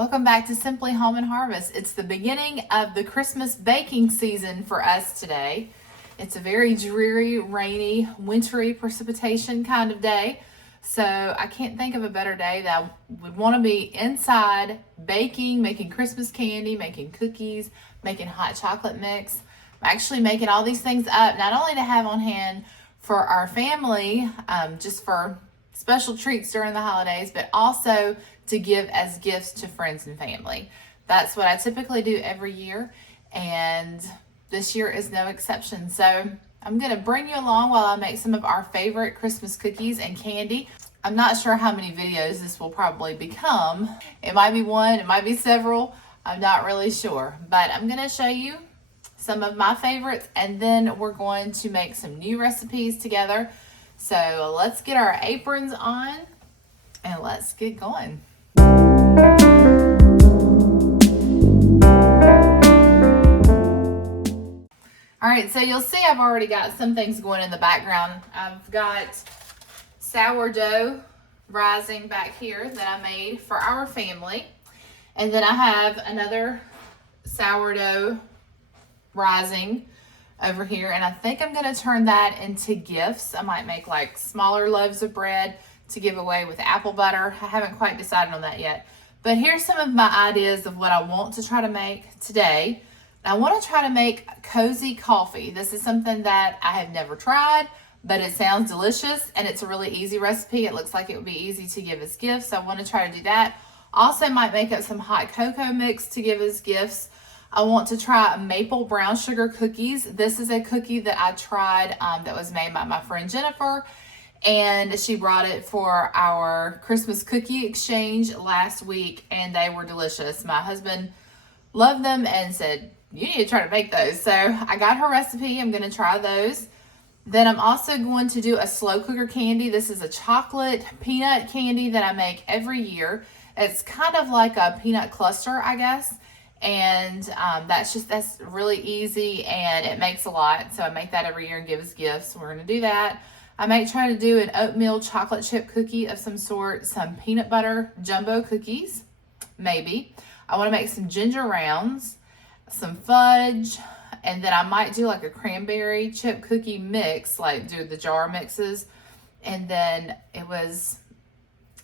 Welcome back to Simply Home and Harvest. It's the beginning of the Christmas baking season for us today. It's a very dreary, rainy, wintry precipitation kind of day. So I can't think of a better day that I would want to be inside baking, making Christmas candy, making cookies, making hot chocolate mix. I'm actually making all these things up, not only to have on hand for our family, just for special treats during the holidays, but also to give as gifts to friends and family. That's what I typically do every year, and this year is no exception. So I'm going to bring you along while I make some of our favorite Christmas cookies and candy. I'm not sure how many videos this will probably become. It might be one, it might be several. I'm not really sure, but I'm going to show you some of my favorites, and then we're going to make some new recipes together. So let's get our aprons on and let's get going. All right, so you'll see I've already got some things going in the background. I've got sourdough rising back here that I made for our family. And then I have another sourdough rising over here. And I think I'm gonna turn that into gifts. I might make like smaller loaves of bread to give away with apple butter. I haven't quite decided on that yet. But here's some of my ideas of what I want to try to make today. I want to try to make cozy coffee. This is something that I have never tried, but it sounds delicious and it's a really easy recipe. It looks like it would be easy to give as gifts. So I want to try to do that. Also might make up some hot cocoa mix to give as gifts. I want to try maple brown sugar cookies. This is a cookie that I tried that was made by my friend Jennifer, and she brought it for our Christmas cookie exchange last week, and they were delicious. My husband loved them and said, you need to try to make those. So I got her recipe. I'm going to try those. Then I'm also going to do a slow cooker candy. This is a chocolate peanut candy that I make every year. It's kind of like a peanut cluster, I guess. And that's really easy and it makes a lot. So I make that every year and give as gifts. We're going to do that. I might try to do an oatmeal chocolate chip cookie of some sort, some peanut butter jumbo cookies, maybe. I want to make some ginger rounds, some fudge, and then I might do like a cranberry chip cookie mix, like do the jar mixes. And then it was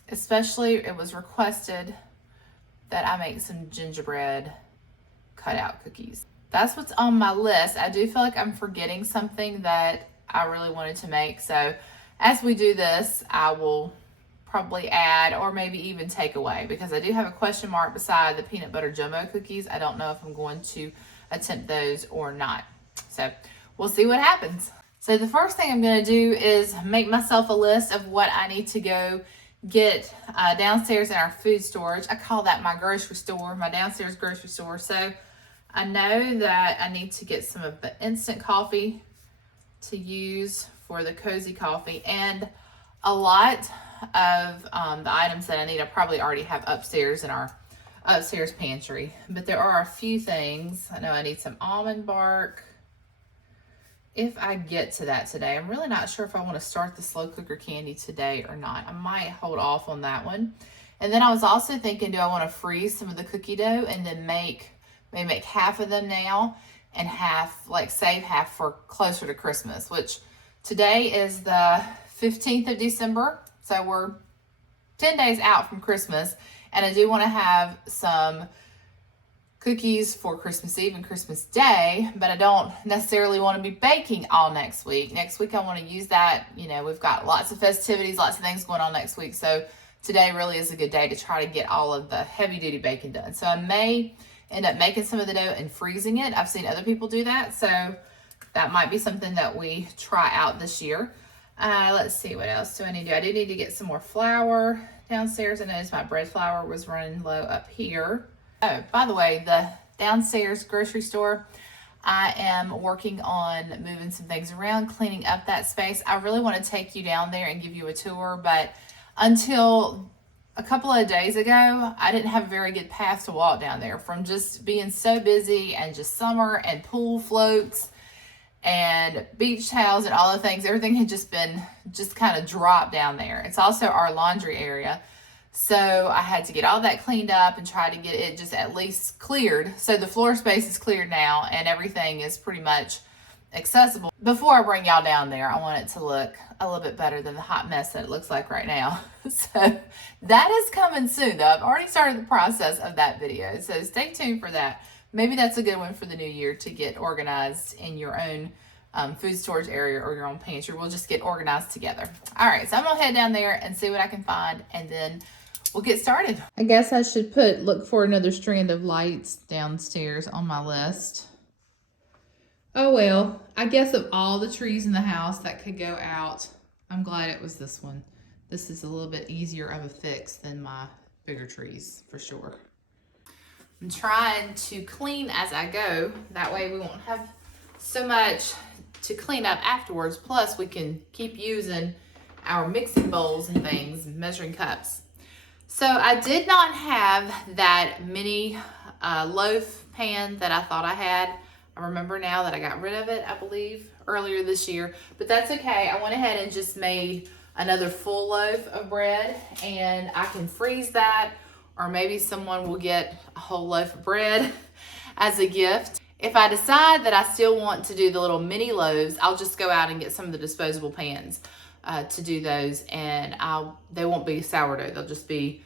requested that I make some gingerbread cutout cookies. That's what's on my list. I do feel like I'm forgetting something that I really wanted to make. So as we do this, I will probably add or maybe even take away, because I do have a question mark beside the peanut butter jumbo cookies. I don't know if I'm going to attempt those or not. So we'll see what happens. So the first thing I'm going to do is make myself a list of what I need to go get downstairs in our food storage. I call that my grocery store, my downstairs grocery store. So I know that I need to get some of the instant coffee to use for the cozy coffee, and a lot of the items that I need I probably already have upstairs in our upstairs pantry, but there are a few things. I know I need some almond bark if I get to that today. I'm really not sure if I want to start the slow cooker candy today or not. I might hold off on that one. And then I was also thinking, do I want to freeze some of the cookie dough and then maybe make half of them now and half, like save half for closer to Christmas, which today is the 15th of December. So we're 10 days out from Christmas, and I do want to have some cookies for Christmas Eve and Christmas Day, but I don't necessarily want to be baking all next week. Next week I want to use that, we've got lots of festivities, lots of things going on next week. So today really is a good day to try to get all of the heavy duty baking done. So I may end up making some of the dough and freezing it. I've seen other people do that. So that might be something that we try out this year. Let's see, what else do I need to do? I do need to get some more flour downstairs. I noticed my bread flour was running low up here. Oh, by the way, the downstairs grocery store, I am working on moving some things around, cleaning up that space. I really want to take you down there and give you a tour, but until a couple of days ago, I didn't have a very good path to walk down there from just being so busy and just summer and pool floats and beach towels and all the things. Everything had just kind of dropped down there. It's also our laundry area. So I had to get all that cleaned up and try to get it just at least cleared. So the floor space is cleared now and everything is pretty much accessible. Before I bring y'all down there, I want it to look a little bit better than the hot mess that it looks like right now. So that is coming soon though. I've already started the process of that video. So stay tuned for that. Maybe that's a good one for the new year, to get organized in your own food storage area or your own pantry. We'll just get organized together. All right, so I'm gonna head down there and see what I can find, and then we'll get started. I guess I should look for another strand of lights downstairs on my list. Oh well, I guess of all the trees in the house that could go out, I'm glad it was this one. This is a little bit easier of a fix than my bigger trees, for sure. I'm trying to clean as I go. That way we won't have so much to clean up afterwards. Plus we can keep using our mixing bowls and things, measuring cups. So I did not have that mini loaf pan that I thought I had. I remember now that I got rid of it, I believe, earlier this year, but that's okay. I went ahead and just made another full loaf of bread, and I can freeze that, or maybe someone will get a whole loaf of bread as a gift. If I decide that I still want to do the little mini loaves, I'll just go out and get some of the disposable pans to do those, and they won't be sourdough. They'll just be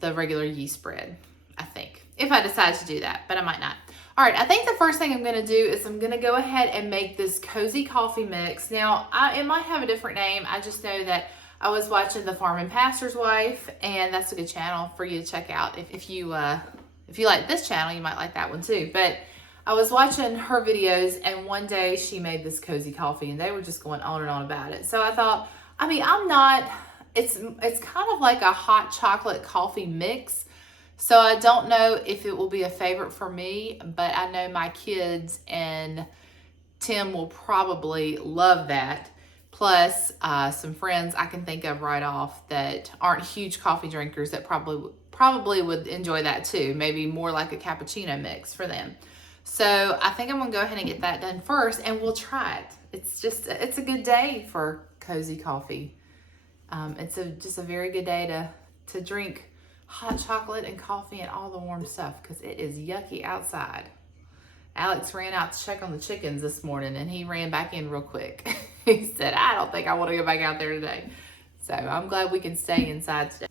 the regular yeast bread, I think, if I decide to do that, but I might not. All right, I think the first thing I'm gonna do is I'm gonna go ahead and make this cozy coffee mix. Now, it might have a different name. I just know that I was watching The Farm and Pastor's Wife, and that's a good channel for you to check out. If you like this channel, you might like that one too. But I was watching her videos, and one day she made this cozy coffee, and they were just going on and on about it. So I thought, I mean, it's kind of like a hot chocolate coffee mix. So I don't know if it will be a favorite for me, but I know my kids and Tim will probably love that. Plus some friends I can think of right off that aren't huge coffee drinkers that probably would enjoy that too. Maybe more like a cappuccino mix for them. So I think I'm gonna go ahead and get that done first, and we'll try it. It's a good day for cozy coffee. It's just a very good day to drink hot chocolate and coffee and all the warm stuff, because it is yucky outside. Alex ran out to check on the chickens this morning, and he ran back in real quick. He said, I don't think I want to go back out there today. So I'm glad we can stay inside today.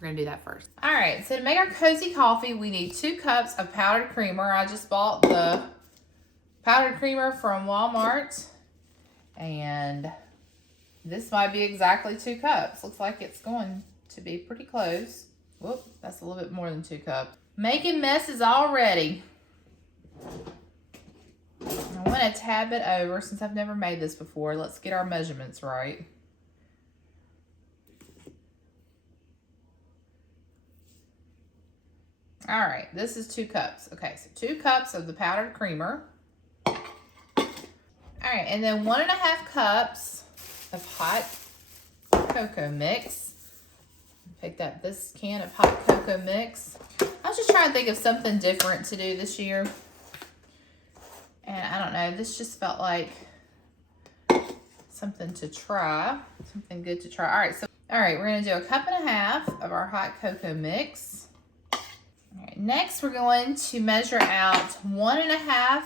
We're gonna do that first. All right, so to make our cozy coffee, we need 2 cups of powdered creamer. I just bought the powdered creamer from Walmart, and this might be exactly 2 cups. Looks like it's going to be pretty close. Whoop, that's a little bit more than 2 cups. Making messes already. I want to tab it over since I've never made this before. Let's get our measurements right. All right, this is 2 cups. Okay, so 2 cups of the powdered creamer. All right, and then 1.5 cups of hot cocoa mix. Picked up this can of hot cocoa mix. I was just trying to think of something different to do this year. And I don't know, this just felt like something to try, something good to try. All right, we're gonna do 1.5 cups of our hot cocoa mix. All right, next we're going to measure out 1.5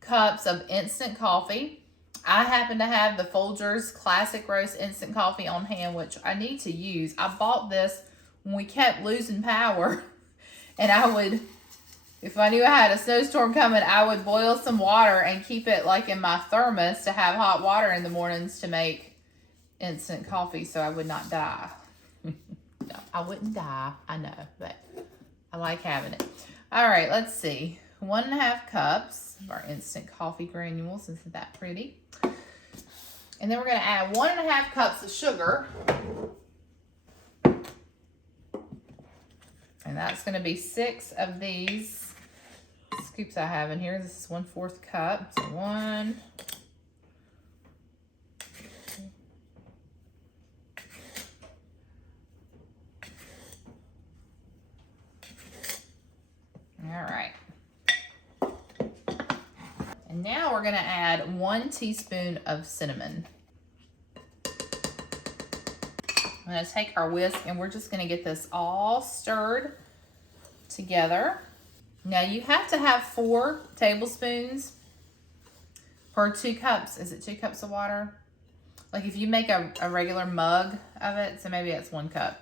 cups of instant coffee. I happen to have the Folgers Classic Roast Instant Coffee on hand, which I need to use. I bought this when we kept losing power, and I would, if I knew I had a snowstorm coming, I would boil some water and keep it like in my thermos to have hot water in the mornings to make instant coffee so I would not die. No, I wouldn't die, I know, but I like having it. All right, let's see. 1.5 cups of our instant coffee granules. Isn't that pretty? And then we're going to add 1.5 cups of sugar. And that's going to be 6 of these scoops I have in here. This is 1/4 cup. So 1. All right. And now we're going to add 1 teaspoon of cinnamon. I'm gonna take our whisk and we're just gonna get this all stirred together. Now you have to have 4 tablespoons per 2 cups. Is it 2 cups of water? Like if you make a regular mug of it, so maybe it's 1 cup.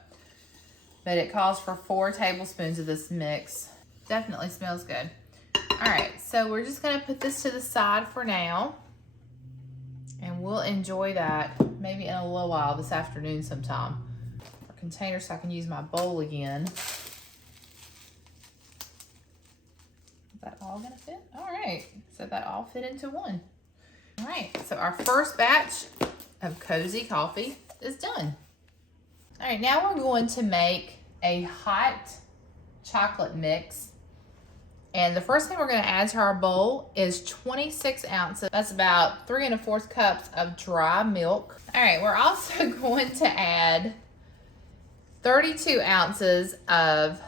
But it calls for 4 tablespoons of this mix. Definitely smells good. All right, so we're just gonna put this to the side for now. And we'll enjoy that maybe in a little while this afternoon sometime. Our container so I can use my bowl again. Is that all gonna fit? All right, so that all fit into one. All right, so our first batch of cozy coffee is done. All right, now we're going to make a hot chocolate mix. And the first thing we're gonna add to our bowl is 26 ounces. That's about 3 1/4 cups of dry milk. All right, we're also going to add 32 ounces of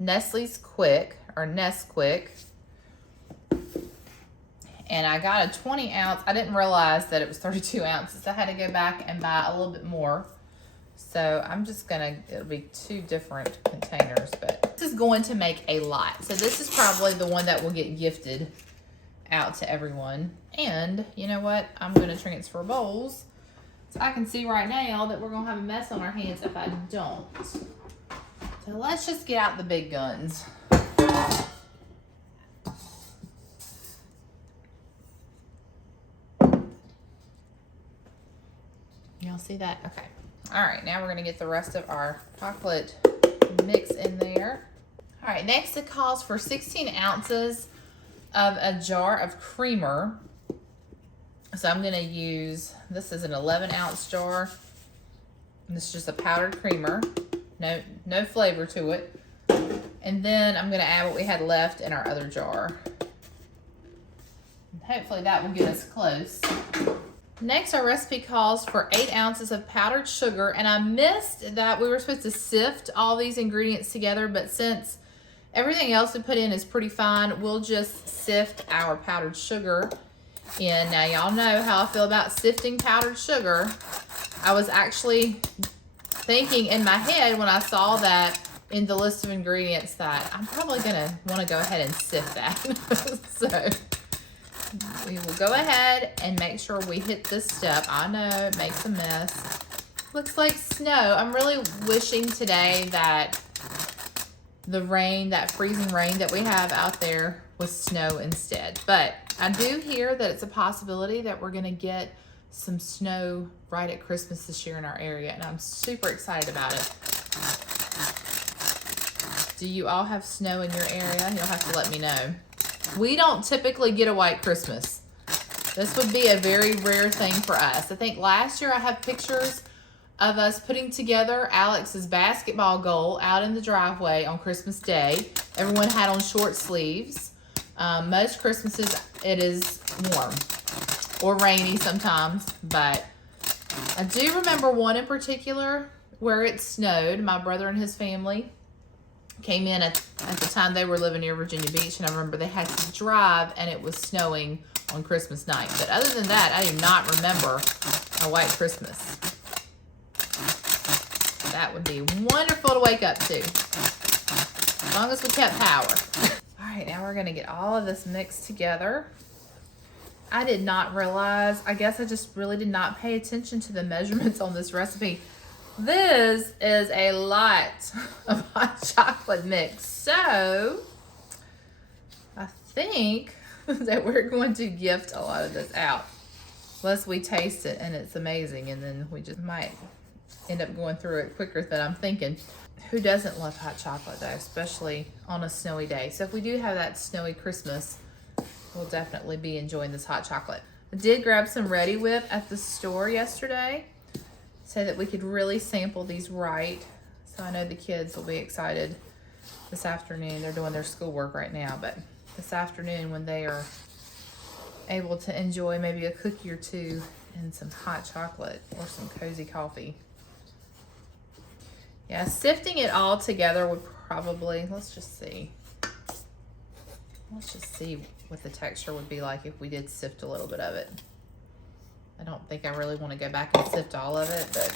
Nestle's Quick, or Nesquik. And I got a 20 ounce. I didn't realize that it was 32 ounces. I had to go back and buy a little bit more. So I'm just gonna, it'll be 2 different containers, but this is going to make a lot. So this is probably the one that will get gifted out to everyone. And you know what? I'm gonna transfer bowls. So I can see right now that we're gonna have a mess on our hands if I don't. So let's just get out the big guns. Y'all see that? Okay. All right, now we're gonna get the rest of our chocolate mix in there. All right, next it calls for 16 ounces of a jar of creamer. So I'm gonna use, this is an 11-ounce jar. And this is just a powdered creamer, no flavor to it. And then I'm gonna add what we had left in our other jar. And hopefully that will get us close. Next, our recipe calls for 8 ounces of powdered sugar, and I missed that we were supposed to sift all these ingredients together, but since everything else we put in is pretty fine, we'll just sift our powdered sugar in. Now, y'all know how I feel about sifting powdered sugar. I was actually thinking in my head when I saw that in the list of ingredients that I'm probably gonna wanna go ahead and sift that. So we will go ahead and make sure we hit this step. I know it makes a mess. Looks like snow. I'm really wishing today that the rain, that freezing rain that we have out there was snow instead. But I do hear that it's a possibility that we're gonna get some snow right at Christmas this year in our area, and I'm super excited about it. Do you all have snow in your area? You'll have to let me know. We don't typically get a white Christmas. This would be a very rare thing for us. I think last year I have pictures of us putting together Alex's basketball goal out in the driveway on Christmas Day. Everyone had on short sleeves. Most Christmases it is warm or rainy sometimes, but I do remember one in particular where it snowed. My brother and his family came in at the time they were living near Virginia Beach, and I remember they had to drive and it was snowing on Christmas night. But other than that, I do not remember a white Christmas. That would be wonderful to wake up to, as long as we kept power. All right, now we're gonna get all of this mixed together. I did not realize, I guess I just really did not pay attention to the measurements on this recipe. This is a lot of hot chocolate mix. So I think that we're going to gift a lot of this out. Unless we taste it and it's amazing, and then we just might end up going through it quicker than I'm thinking. Who doesn't love hot chocolate though, especially on a snowy day? So if we do have that snowy Christmas, we'll definitely be enjoying this hot chocolate. I did grab some Ready Whip at the store yesterday so that we could really sample these right. So I know the kids will be excited this afternoon. They're doing their schoolwork right now, but this afternoon when they are able to enjoy maybe a cookie or two and some hot chocolate or some cozy coffee. Yeah, sifting it all together would probably, let's just see what the texture would be like if we did sift a little bit of it. I don't think I really want to go back and sift all of it, but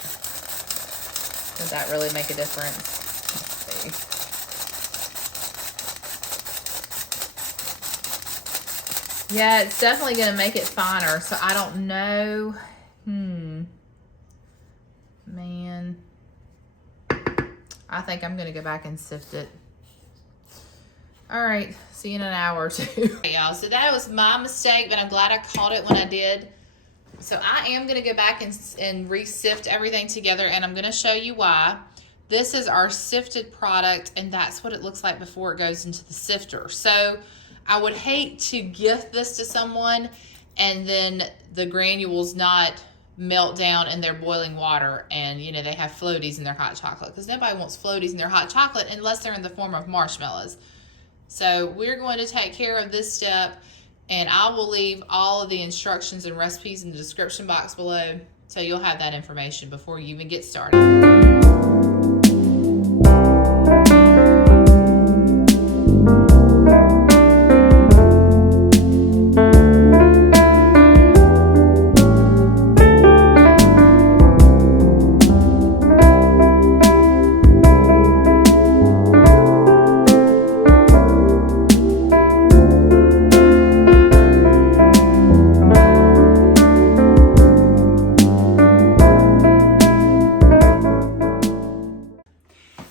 Does that really make a difference? Let's see. Yeah, it's definitely going to make it finer. So I don't know. Man. I think I'm going to go back and sift it. All right. See you in an hour or two. Hey, y'all. So that was my mistake, but I'm glad I caught it when I did. So I am going to go back and re-sift everything together, and I'm going to show you why. This is our sifted product, and that's what it looks like before it goes into the sifter. So I would hate to gift this to someone and then the granules not melt down in their boiling water, and you know they have floaties in their hot chocolate, because nobody wants floaties in their hot chocolate unless they're in the form of marshmallows. So we're going to take care of this step, and I will leave all of the instructions and recipes in the description box below, so you'll have that information before you even get started.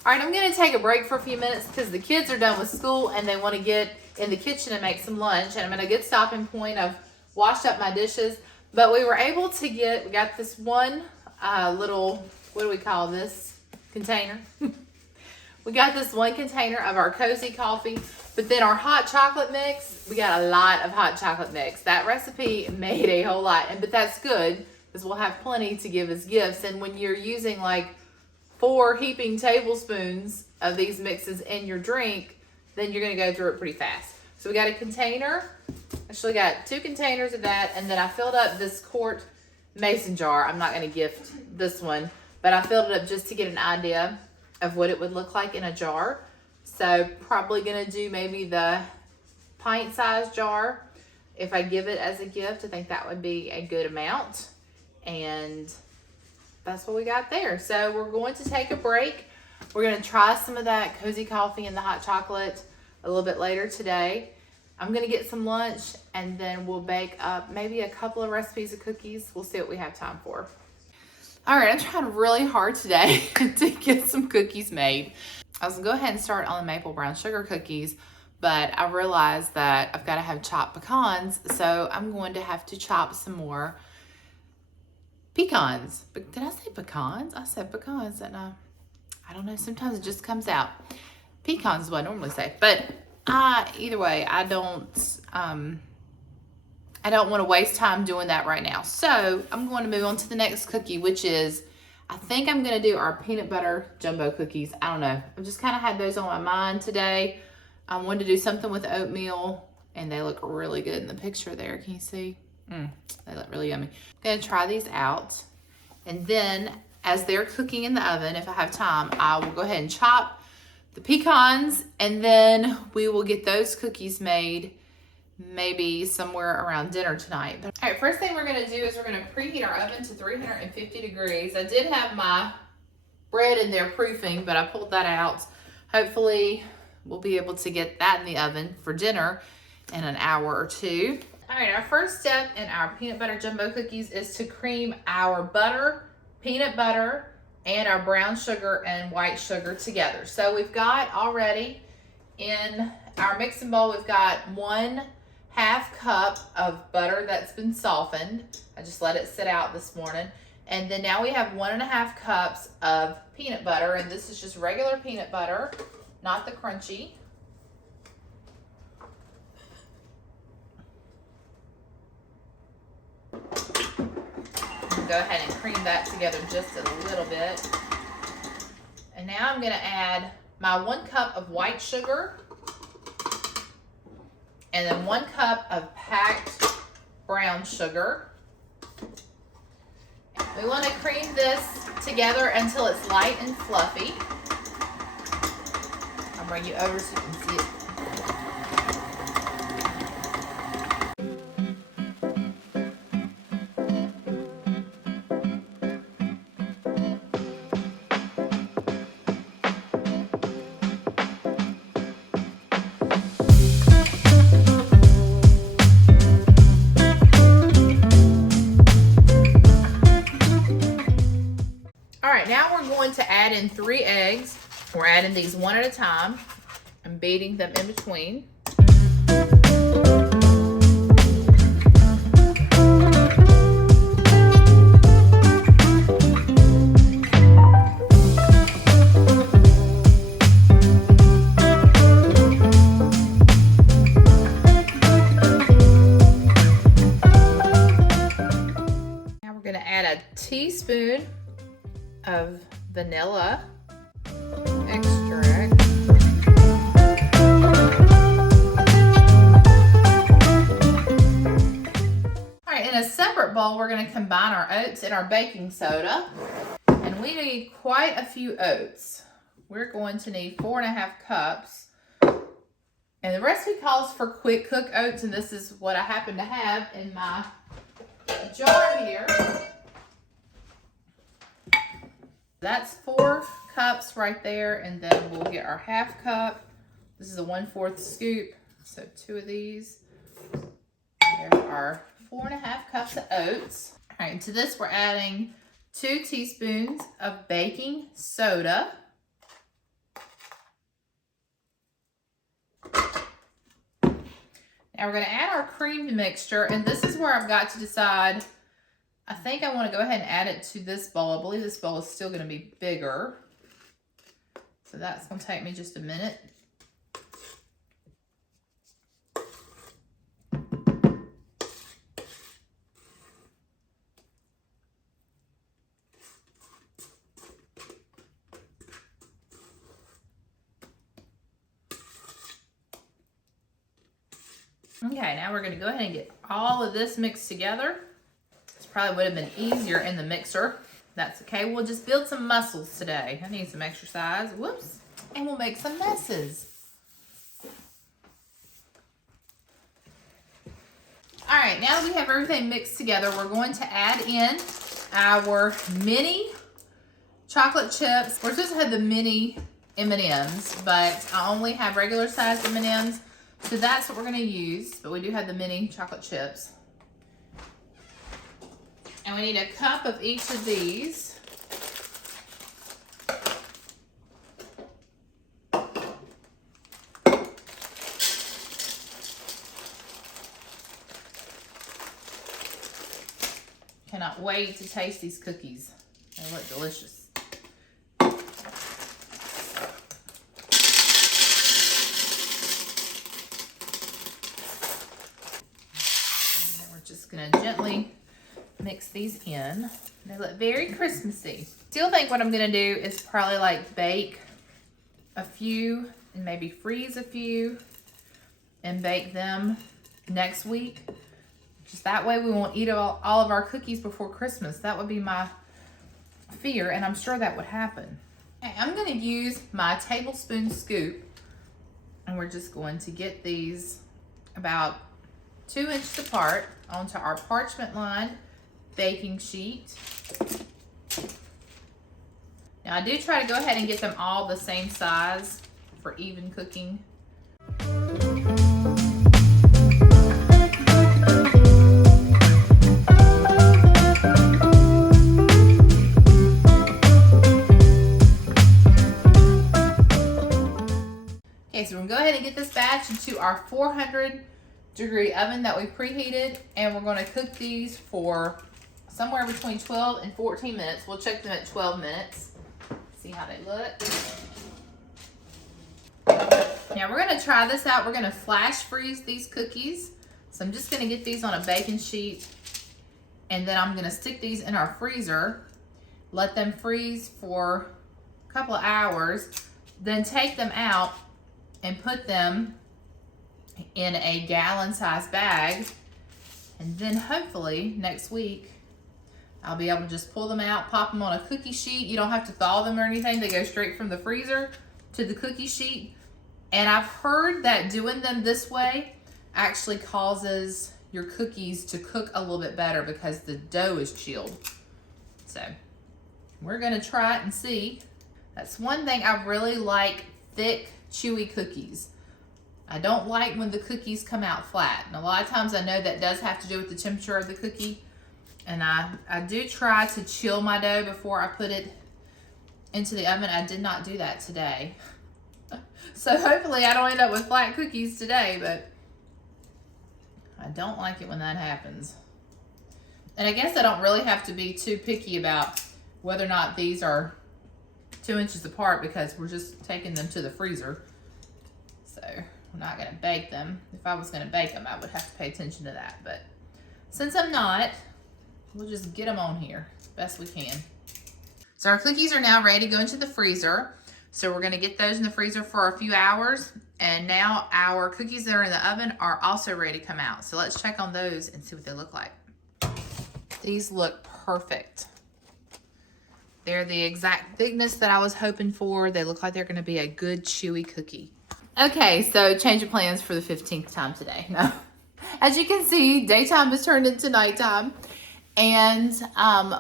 All right, I'm gonna take a break for a few minutes because the kids are done with school and they want to get in the kitchen and make some lunch. And I'm at a good stopping point. I've washed up my dishes, but we were able to we got this one little, what do we call this? Container. We got this one container of our cozy coffee, but then our hot chocolate mix, we got a lot of hot chocolate mix. That recipe made a whole lot, but that's good because we'll have plenty to give as gifts. And when you're using like 4 heaping tablespoons of these mixes in your drink, then you're gonna go through it pretty fast. So we got a container, actually got 2 containers of that, and then I filled up this quart mason jar. I'm not gonna gift this one, but I filled it up just to get an idea of what it would look like in a jar. So probably gonna do maybe the pint size jar. If I give it as a gift, I think that would be a good amount. And that's what we got there. So we're going to take a break. We're going to try some of that cozy coffee and the hot chocolate a little bit later today. I'm going to get some lunch, and then we'll bake up maybe a couple of recipes of cookies. We'll see what we have time for. All right, I'm trying really hard today to get some cookies made. I was going to go ahead and start on the maple brown sugar cookies, but I realized that I've got to have chopped pecans, so I'm going to have to chop some more pecans. But did I say pecans? I said pecans, and I don't know. Sometimes it just comes out. Pecans is what I normally say. But either way, I don't want to waste time doing that right now. So I'm going to move on to the next cookie, which is, I think I'm going to do our peanut butter jumbo cookies. I don't know. I've just kind of had those on my mind today. I wanted to do something with oatmeal, and they look really good in the picture there. Can you see? They look really yummy. I'm going to try these out, and then as they're cooking in the oven, if I have time, I will go ahead and chop the pecans, and then we will get those cookies made maybe somewhere around dinner tonight. All right, first thing we're going to do is we're going to preheat our oven to 350 degrees. I did have my bread in there proofing, but I pulled that out. Hopefully we'll be able to get that in the oven for dinner in an hour or two. All right, our first step in our peanut butter jumbo cookies is to cream our butter, peanut butter, and our brown sugar and white sugar together. So we've got already in our mixing bowl, we've got 1/2 cup of butter that's been softened. I just let it sit out this morning. And then now we have 1.5 cups of peanut butter, and this is just regular peanut butter, not the crunchy. Go ahead and cream that together just a little bit. And now I'm going to add my 1 cup of white sugar, and then 1 cup of packed brown sugar. We want to cream this together until it's light and fluffy. I'll bring you over so you can see it. in 3 eggs. We're adding these one at a time. I'm beating them in between. Now we're gonna add a teaspoon of vanilla extract. All right, in a separate bowl, we're gonna combine our oats and our baking soda. And we need quite a few oats. We're going to need 4.5 cups. And the recipe calls for quick cook oats, and this is what I happen to have in my jar here. That's 4 cups right there, and then we'll get our 1/2 cup. This is a 1/4 scoop, so 2 of these. There are 4.5 cups of oats. All right, to this we're adding 2 teaspoons of baking soda. Now we're gonna add our cream mixture, and this is where I've got to decide. I think I want to go ahead and add it to this bowl. I believe this bowl is still going to be bigger. So that's going to take me just a minute. Okay, now we're going to go ahead and get all of this mixed together. Probably would have been easier in the mixer. That's okay. We'll just build some muscles today. I need some exercise. Whoops. And we'll make some messes. All right, now that we have everything mixed together, we're going to add in our mini chocolate chips. We're supposed to have the mini M&Ms, but I only have regular sized M&Ms. So that's what we're going to use. But we do have the mini chocolate chips. And we need a cup of each of these. Cannot wait to taste these cookies. They look delicious. And then we're just going to gently mix these in. They look very Christmassy. Still think what I'm gonna do is probably like bake a few and maybe freeze a few and bake them next week. Just that way we won't eat all of our cookies before Christmas. That would be my fear, and I'm sure that would happen. Okay, I'm gonna use my tablespoon scoop, and we're just going to get these about 2 inches apart onto our parchment lined baking sheet. Now I do try to go ahead and get them all the same size for even cooking. Okay, so we're gonna go ahead and get this batch into our 400-degree oven that we preheated, and we're gonna cook these for somewhere between 12 and 14 minutes. We'll check them at 12 minutes. See how they look. Now we're gonna try this out. We're gonna flash freeze these cookies. So I'm just gonna get these on a baking sheet, and then I'm gonna stick these in our freezer, let them freeze for a couple of hours, then take them out and put them in a gallon-sized bag. And then hopefully next week, I'll be able to just pull them out, pop them on a cookie sheet. You don't have to thaw them or anything. They go straight from the freezer to the cookie sheet. And I've heard that doing them this way actually causes your cookies to cook a little bit better because the dough is chilled. So we're gonna try it and see. That's one thing I really like, thick, chewy cookies. I don't like when the cookies come out flat. And a lot of times I know that does have to do with the temperature of the cookie. And I do try to chill my dough before I put it into the oven. I did not do that today. So hopefully I don't end up with flat cookies today, but I don't like it when that happens. And I guess I don't really have to be too picky about whether or not these are 2 inches apart, because we're just taking them to the freezer. So we're not gonna bake them. If I was gonna bake them, I would have to pay attention to that. But since I'm not, we'll just get them on here as best we can. So our cookies are now ready to go into the freezer. So we're gonna get those in the freezer for a few hours. And now our cookies that are in the oven are also ready to come out. So let's check on those and see what they look like. These look perfect. They're the exact thickness that I was hoping for. They look like they're gonna be a good chewy cookie. Okay, so change of plans for the 15th time today. No. As you can see, daytime has turned into nighttime. And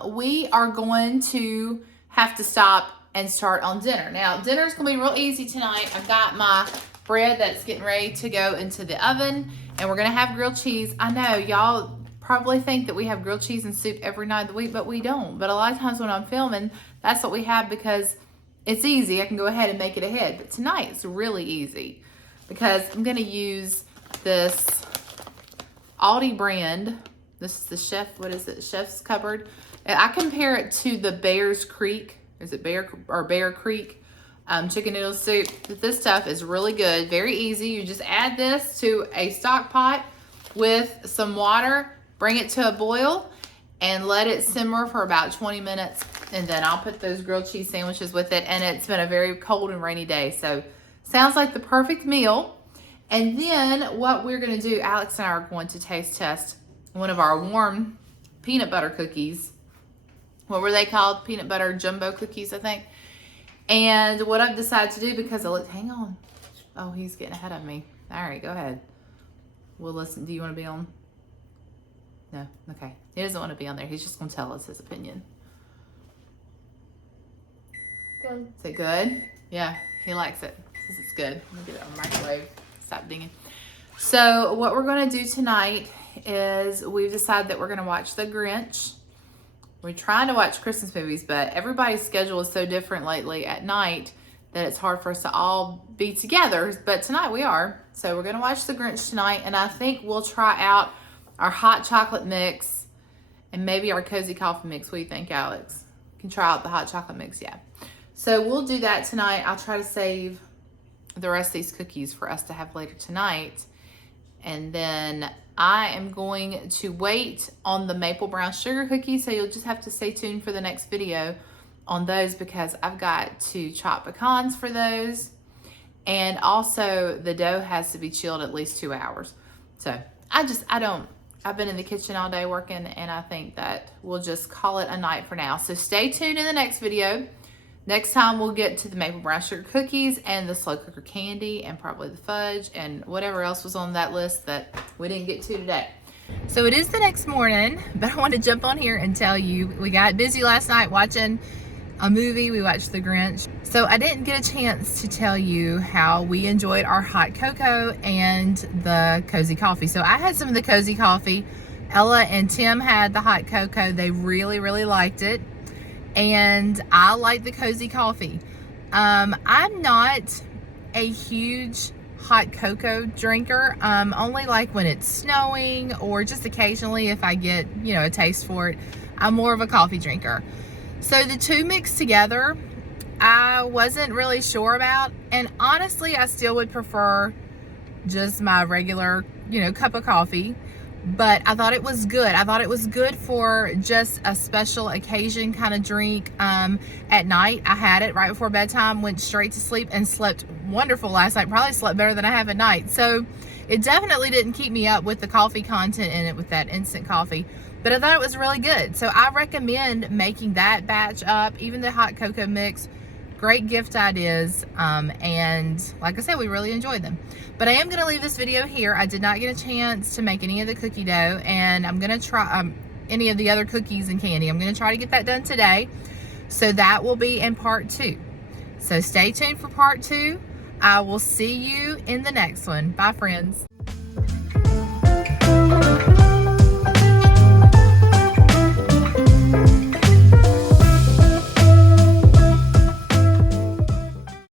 we are going to have to stop and start on dinner. Now, dinner's gonna be real easy tonight. I've got my bread that's getting ready to go into the oven, and we're gonna have grilled cheese. I know y'all probably think that we have grilled cheese and soup every night of the week, but we don't. But a lot of times when I'm filming, that's what we have because it's easy. I can go ahead and make it ahead. But tonight it's really easy because I'm gonna use this Aldi brand. This is the Chef, what is it? Chef's Cupboard. And I compare it to the Bear's Creek. Is it Bear Creek chicken noodle soup? This stuff is really good, very easy. You just add this to a stock pot with some water, bring it to a boil, and let it simmer for about 20 minutes. And then I'll put those grilled cheese sandwiches with it. And it's been a very cold and rainy day, so sounds like the perfect meal. And then what we're gonna do, Alex and I are going to taste test one of our warm peanut butter cookies. What were they called? Peanut butter jumbo cookies, I think. And what I've decided to do, because I look, hang on. Oh, he's getting ahead of me. All right, go ahead. We'll listen. Do you want to be on? No, okay. He doesn't want to be on there. He's just going to tell us his opinion. Good. Is it good? Yeah, he likes it. Says it's good. Let me get it on the microwave. Stop dinging. So what we're going to do tonight is we've decided that we're going to watch The Grinch. We're trying to watch Christmas movies, but everybody's schedule is so different lately at night that it's hard for us to all be together. But tonight we are. So we're going to watch The Grinch tonight, and I think we'll try out our hot chocolate mix and maybe our cozy coffee mix. What do you think, Alex? You can try out the hot chocolate mix, yeah. So we'll do that tonight. I'll try to save the rest of these cookies for us to have later tonight. And then I am going to wait on the maple brown sugar cookies, so you'll just have to stay tuned for the next video on those because I've got to chop pecans for those. And also the dough has to be chilled at least 2 hours. So I've been in the kitchen all day working, and I think that we'll just call it a night for now. So stay tuned in the next video. Next time we'll get to the maple brown sugar cookies and the slow cooker candy and probably the fudge and whatever else was on that list that we didn't get to today. So it is the next morning, but I want to jump on here and tell you we got busy last night watching a movie. We watched The Grinch. So I didn't get a chance to tell you how we enjoyed our hot cocoa and the cozy coffee. So I had some of the cozy coffee. Ella and Tim had the hot cocoa. They really, really liked it. And I like the cozy coffee. I'm not a huge hot cocoa drinker, only like when it's snowing or just occasionally if I get, a taste for it. I'm more of a coffee drinker. So the two mixed together, I wasn't really sure about. And honestly, I still would prefer just my regular, cup of coffee. But I thought it was good. I thought it was good for just a special occasion kind of drink at night. I had it right before bedtime, went straight to sleep, and slept wonderful last night. Probably slept better than I have at night. So it definitely didn't keep me up with the coffee content in it with that instant coffee. But I thought it was really good. So I recommend making that batch up, even the hot cocoa mix. Great gift ideas, and like I said, we really enjoyed them. But I am going to leave this video here. I did not get a chance to make any of the cookie dough, and I'm going to try any of the other cookies and candy. I'm going to try to get that done today, so that will be in part 2. So stay tuned for part 2. I will see you in the next one. Bye, friends.